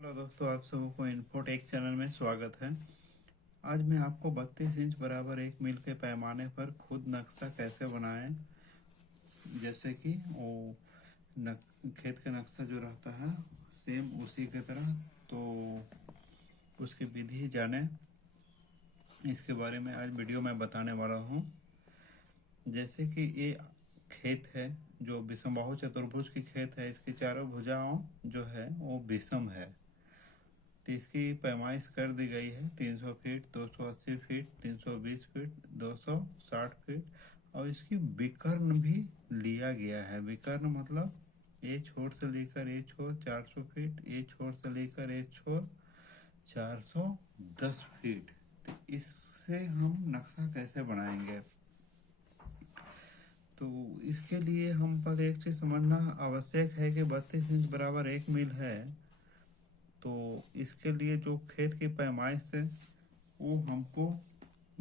Hello दोस्तों, आप सबों को इन्फोटेक चैनल में स्वागत है। आज मैं आपको 32 इंच बराबर 1 मील के पैमाने पर खुद नक्शा कैसे बनाएं, जैसे कि वो खेत का नक्शा जो रहता है सेम उसी की तरह, तो उसकी विधि जाने, इसके बारे में आज वीडियो में बताने वाला हूँ। जैसे कि ये खेत है जो विषमबाहु चतुर्भुज की खेत है, इसकी चारों भुजाओं जो है वो विषम है। तो इसकी पैमाइश कर दी गई है 300 फीट, 280 फीट, 320 फीट, 260 फीट, और इसकी विकर्ण भी लिया गया है। विकर्ण मतलब ए छोर से लेकर ए छोर 400 फीट, ए छोर से लेकर ए छोर 410 फीट। तो इससे हम नक्शा कैसे बनाएंगे, तो इसके लिए हम पर एक चीज़ समझना आवश्यक है कि 32 इंच बराबर 1 मील है। तो इसके लिए जो खेत की पैमाइश है वो हमको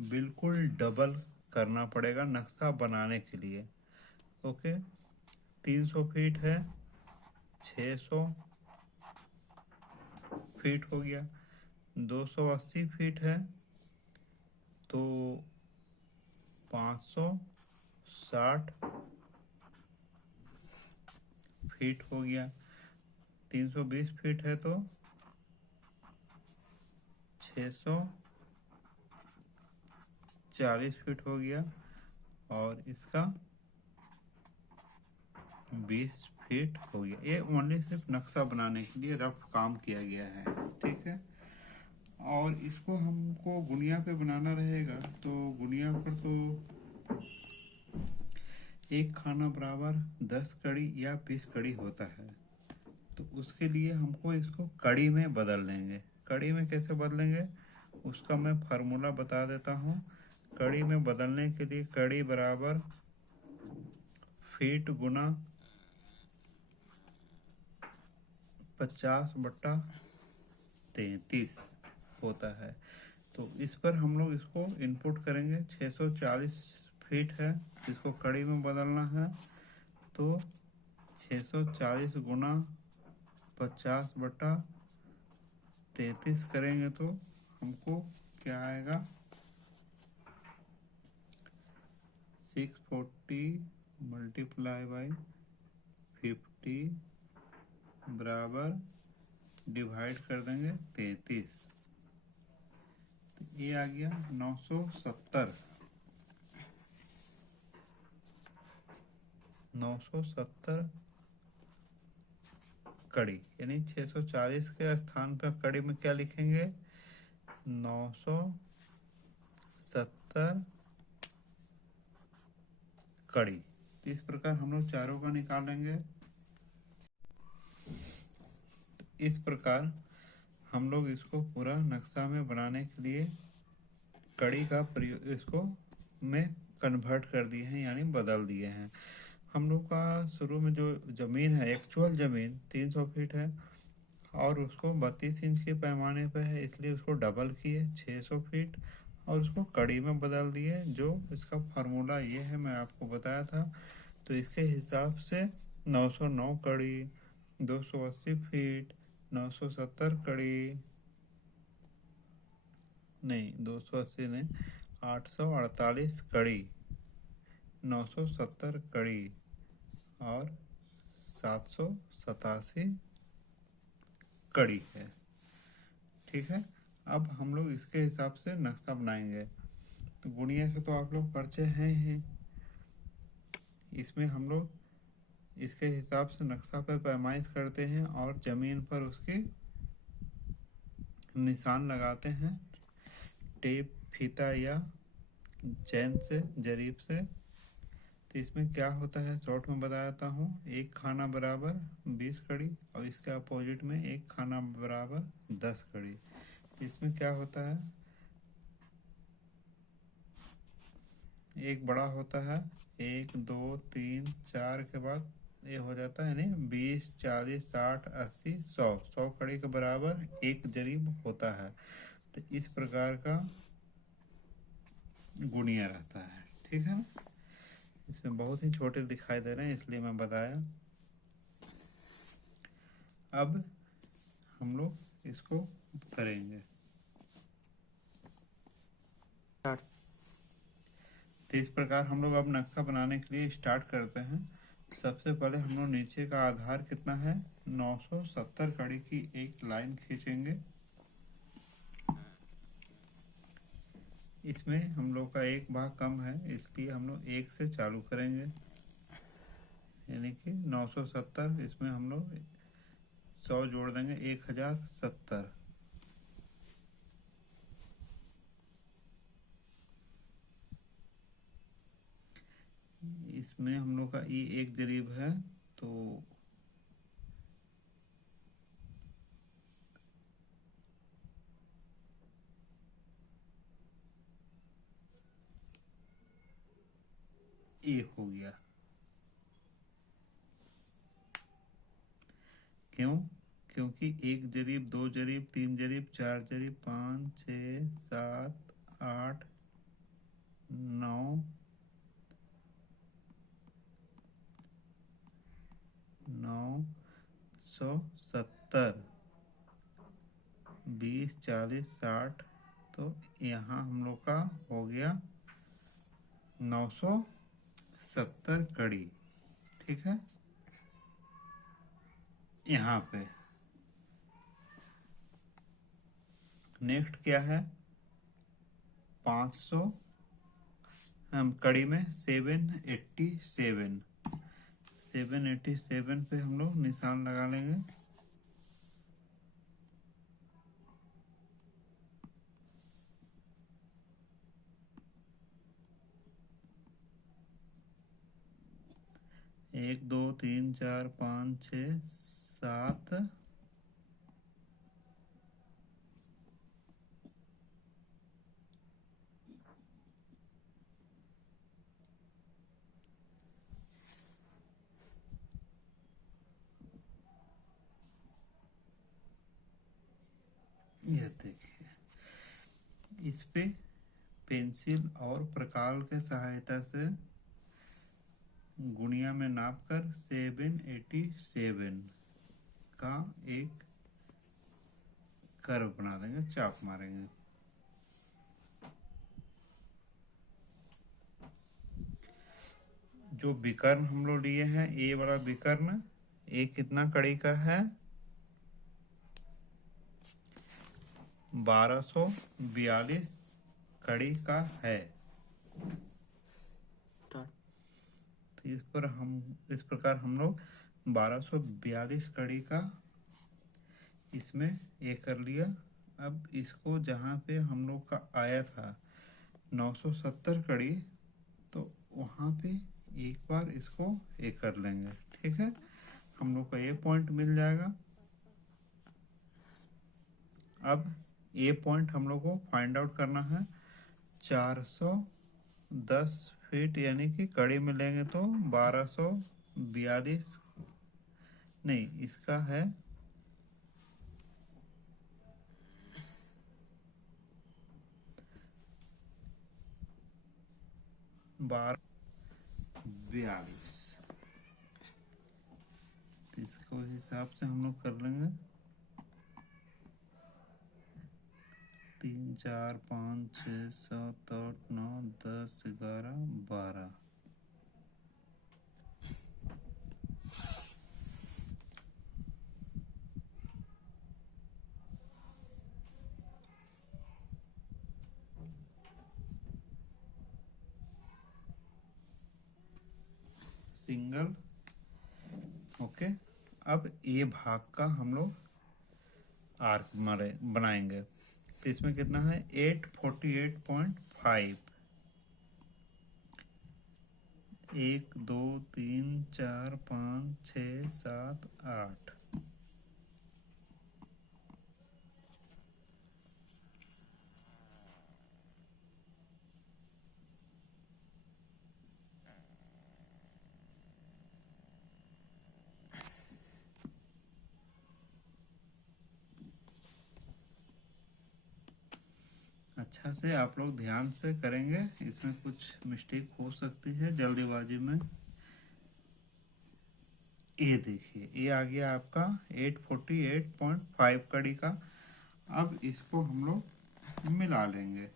बिल्कुल डबल करना पड़ेगा नक्शा बनाने के लिए। ओके, 300 फीट है, 600 फीट हो गया। 280 फीट है तो 560 फीट हो गया। 320 फीट है तो 640 फीट हो गया, और इसका 20 फीट हो गया। ये ओनली सिर्फ नक्शा बनाने के लिए रफ काम किया गया है, ठीक है। और इसको हमको गुनिया पे बनाना रहेगा, तो गुनिया पर तो एक खाना बराबर 10 कड़ी या 20 कड़ी होता है। तो उसके लिए हमको इसको कड़ी में बदल लेंगे। कड़ी में कैसे बदलेंगे उसका मैं फार्मूला बता देता हूँ। कड़ी में बदलने के लिए कड़ी बराबर फीट गुना 50/33 होता है। तो इस पर हम लोग इसको इनपुट करेंगे। 640 फीट है, इसको कड़ी में बदलना है, तो 640 गुना 50/33 करेंगे तो हमको क्या आएगा, 640 मल्टीप्लाई बाई 50 बराबर डिवाइड कर देंगे 33। तो ये आ गया 970 कड़ी, यानी 640 के स्थान पर कड़ी में क्या लिखेंगे, 970 कड़ी। इस प्रकार हम लोग चारों का निकालेंगे। इस प्रकार हम लोग इसको पूरा नक्शा में बनाने के लिए कड़ी का प्रयोग इसको में कन्वर्ट कर दिए हैं, यानी बदल दिए हैं। हम लोग का शुरू में जो ज़मीन है, एक्चुअल ज़मीन 300 फीट है, और उसको 32 इंच के पैमाने पे है, इसलिए उसको डबल किए 600 फीट, और उसको कड़ी में बदल दिए। जो इसका फार्मूला ये है, मैं आपको बताया था। तो इसके हिसाब से 909 कड़ी, 280 फीट, 970 कड़ी, नहीं 280 नहीं, 848 कड़ी, 970 कड़ी, और 787 कड़ी है, ठीक है। अब हम लोग इसके हिसाब से नक्शा बनाएंगे। तो गुणिया से तो आप लोग परिचय हैं ही। इसमें हम लोग इसके हिसाब से नक्शा पर पैमाइश करते हैं और ज़मीन पर उसकी निशान लगाते हैं टेप, फीता या चैन से, जरीब से। तो इसमें क्या होता है शॉर्ट में बताता हूँ। एक खाना बराबर 20 कड़ी, और इसके अपोजिट में एक खाना बराबर 10 कड़ी। इसमें क्या होता है, एक बड़ा होता है, 1 2 3 4 के बाद ये हो जाता है, यानी 20 40 60 80 100 कड़ी के बराबर एक जरीब होता है। तो इस प्रकार का गुणिया रहता है, ठीक है ना। इसमें बहुत ही छोटे दिखाई दे रहे हैं, इसलिए मैं बताया। अब हम लोग इसको करेंगे। तो इस प्रकार हम लोग अब नक्शा बनाने के लिए स्टार्ट करते हैं। सबसे पहले हम लोग नीचे का आधार कितना है 970 कड़ी की एक लाइन खींचेंगे। इसमें हम लोग का एक भाग कम है, इसलिए हम लोग 1 से चालू करेंगे, यानी कि 970। इसमें हम लोग 100 जोड़ देंगे, 1070। इसमें हम लोग का ई एक जरीब है, तो ए हो गया। क्यों? क्योंकि 1 जरीब, 2 जरीब, 3 जरीब, 4 जरीब, 5, 6, 7, 8, 9, 970, 20, 40, 60। तो यहाँ हम लोग का हो गया 970 कड़ी। ठीक है, यहाँ पे नेक्स्ट क्या है 500, हम कड़ी में 787, 787 पे हम लोग निशान लगा लेंगे। एक, दो, तीन, चार, 5, 6, 7, ये देखिए। इस पे पेंसिल और प्रकार के सहायता से गुणिया में नाप कर 787 का एक कर्व बना देंगे, चाप मारेंगे। जो विकर्ण हम लोग लिए हैं, ए वाला विकर्ण, ए कितना कड़ी का है 1242 कड़ी का है। तो इस प्रकार हम लोग 1242 कड़ी का इसमें ये कर लिया। अब इसको जहाँ पे हम लोग का आया था 970 कड़ी, तो वहाँ पे एक बार इसको ये कर लेंगे। ठीक है, हम लोग का ये पॉइंट मिल जाएगा। अब ये पॉइंट हम लोग को फाइंड आउट करना है। 410 फीट यानी कि कड़ी में लेंगे तो 1242, नहीं इसका है 1242। इसको हिसाब से हम लोग कर लेंगे। 3, 4, 5, 6, 7, 8, 9, 10, 11, 12। सिंगल। ओके, अब ये भाग का हम लोग आर्क मारे बनाएंगे। तो इसमें कितना है 848.5। 1, 2, 3, 4, 5, 6, 7, 8। अच्छा से आप लोग ध्यान से करेंगे, इसमें कुछ मिस्टेक हो सकती है जल्दीबाजी में। ये देखिए, ये आ गया आपका 848.5 कड़ी का। अब इसको हम लोग मिला लेंगे।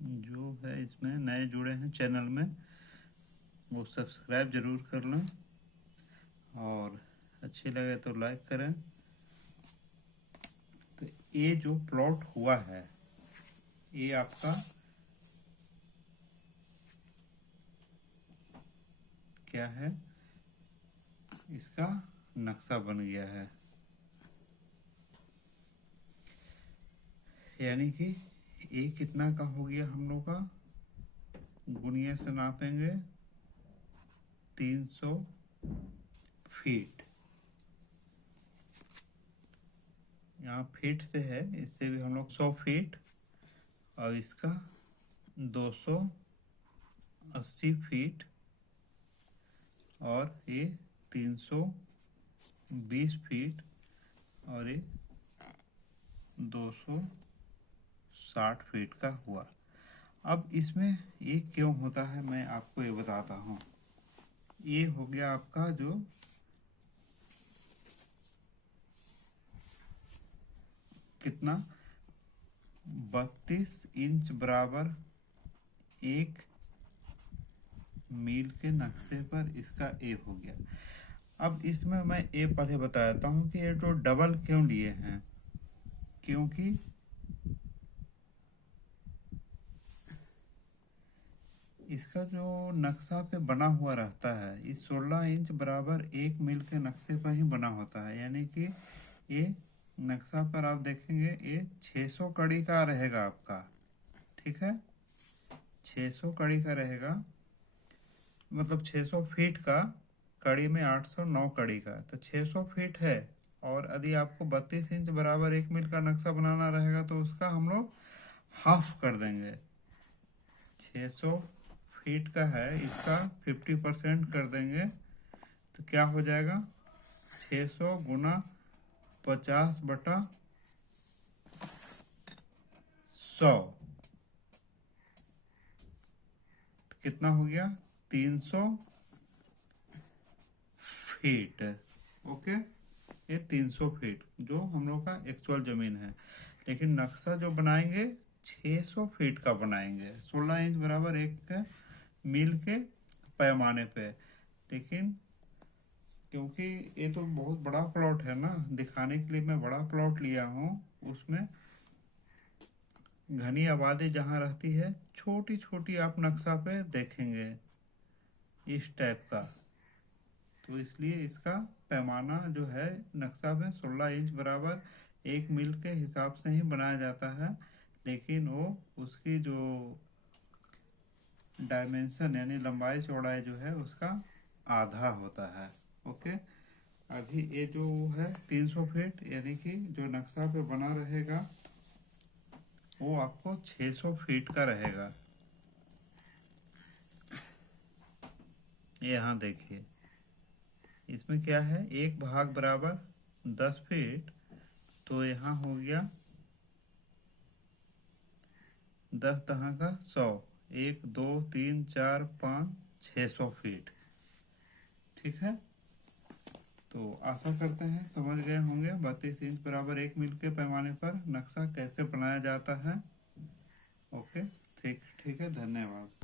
जो है इसमें नए जुड़े हैं चैनल में, वो सब्सक्राइब ज़रूर कर लें और अच्छी लगे तो लाइक करें। तो ये जो प्लॉट हुआ है, ये आपका क्या है, इसका नक्शा बन गया है। यानी कि ये कितना का हो गया हम लोग का, गुनिया से नापेंगे 300 फीट। यहाँ फीट से है, इससे भी हम लोग 100 फीट, और इसका 280 फीट, और ये 320 फीट, और ये 260 फीट का हुआ। अब इसमें ये क्यों होता है मैं आपको ये बताता हूँ। ये हो गया आपका जो कितना, 32 इंच बराबर 1 मील के नक्शे पर इसका ए हो गया। अब इसमें मैं ए पहले बता देता हूँ कि ये जो डबल क्यों लिए हैं, क्योंकि इसका जो नक्शा पे बना हुआ रहता है, इस 16 इंच बराबर 1 मील के नक्शे पर ही बना होता है। यानी कि ये नक्शा पर आप देखेंगे ये 600 कड़ी का रहेगा आपका, ठीक है, 600 कड़ी का रहेगा, मतलब 600 फीट का, कड़ी में 809 कड़ी का, तो 600 फीट है। और यदि आपको 32 इंच बराबर 1 मील का नक्शा बनाना रहेगा तो उसका हम लोग हाफ कर देंगे। 600 फीट का है, इसका 50% कर देंगे, तो क्या हो जाएगा, 600 गुना 50/100, कितना हो गया, 300 फीट। ओके, ये 300 फीट जो हम लोग का एक्चुअल ज़मीन है, लेकिन नक्शा जो बनाएंगे 600 फीट का बनाएंगे, 16 इंच बराबर 1 मील के पैमाने पे। लेकिन क्योंकि ये तो बहुत बड़ा प्लॉट है ना, दिखाने के लिए मैं बड़ा प्लॉट लिया हूँ, उसमें घनी आबादी जहाँ रहती है, छोटी छोटी आप नक्शा पे देखेंगे इस टाइप का, तो इसलिए इसका पैमाना जो है नक्शा में 16 इंच बराबर 1 मील के हिसाब से ही बनाया जाता है। लेकिन वो उसकी जो डायमेंशन यानी लंबाई चौड़ाई जो है उसका आधा होता है। ओके, अभी ये जो है 300 फीट, यानी कि जो नक्शा पे बना रहेगा वो आपको 600 फीट का रहेगा। यहाँ देखिए, इसमें क्या है, 1 भाग बराबर 10 फीट, तो यहाँ हो गया 10 दहा का 100, 1 2 3 4 5 600 फीट, ठीक है। तो आशा करते हैं समझ गए होंगे 32 इंच बराबर 1 मील के पैमाने पर नक्शा कैसे बनाया जाता है। ओके, ठीक ठीक है, धन्यवाद।